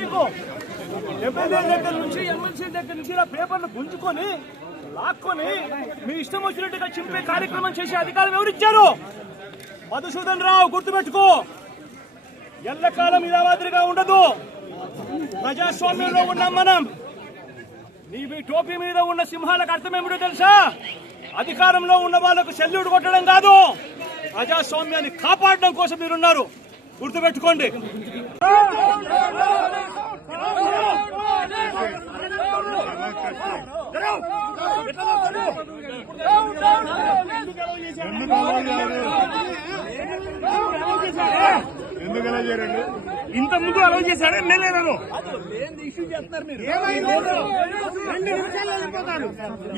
మీకు ఎమ్మెల్యే దగ్గర నుంచి ఎమ్మెల్సీ దగ్గర నుంచి ఇలా పేపర్లు గుంజుకొని లాక్కొని మీ ఇష్టం వచ్చినట్టుగా చింపే కార్యక్రమం చేసే అధికారం ఎవరిచ్చారు? మధుసూదన్ రావు, గుర్తుపెట్టుకో, ఎల్లకాలం ఇలా మాదిరిగా ఉండదు. ప్రజాస్వామ్యంలో ఉన్నాం మనం. నీవి టోపీ మీద ఉన్న సింహాలకు అర్థం ఏమిటో తెలుసా? అధికారంలో ఉన్న వాళ్ళకు సెల్యూట్ కొట్టడం కాదు, ప్రజాస్వామ్యాన్ని కాపాడడం కోసం మీరున్నారు. గుర్తుపెట్టుకోండి. ఇంత ముందు అలౌ చేశాడు ఎమ్మెల్యేలను.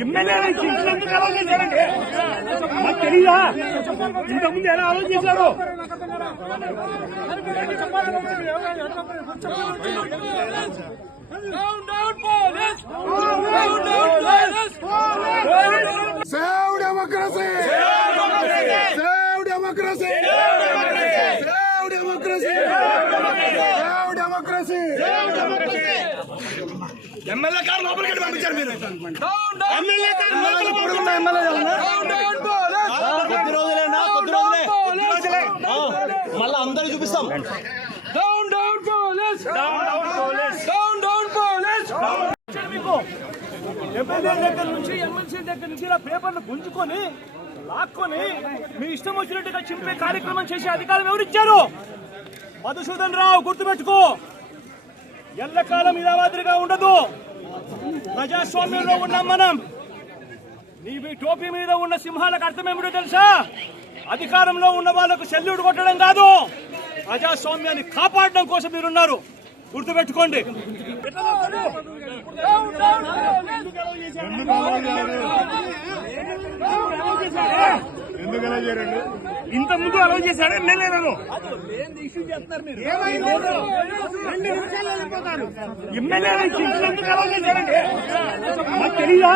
ఎమ్మెల్యేలు ఎందుకు అలౌ చేశారండి? మాకు తెలీదా? ఇంత ముందు ఎలా అలౌ చేశారు? Save democracy! Save democracy! Save democracy! Save democracy! MLA car లోపలికి పంపించారు మీరు. ఎమ్మెల్యే కారు కొద్ది రోజులే మళ్ళీ అందరూ చూపిస్తాం. మీకు ఎమ్మెల్యే దగ్గర నుంచి ఎమ్మెల్సీ దగ్గర నుంచి ఇలా పేపర్లు గుంజుకొని లాక్కొని మీ ఇష్టం వచ్చినట్టుగా చింపే కార్యక్రమం చేసే అధికారం ఎవరిచ్చారు? మధుసూదన్ రావు, గుర్తుపెట్టుకో, ఎల్లకాలం ఇలా మాదిరిగా ఉండదు. ప్రజాస్వామ్యంలో ఉన్నాం మనం. నీవి టోపీ మీద ఉన్న సింహాలకు అర్థం ఏమిటో తెలుసా? అధికారంలో ఉన్న వాళ్ళకు సెల్యూట్ కొట్టడం కాదు, ప్రజాస్వామ్యాన్ని కాపాడడం కోసం మీరున్నారు. గుర్తుపెట్టుకోండి. ఇంత ముందు అలౌ చేశాడు ఎమ్మెల్యేలను. ఎమ్మెల్యేలు ఎందుకు అలౌ చేశారండి? మాకు తెలీదా?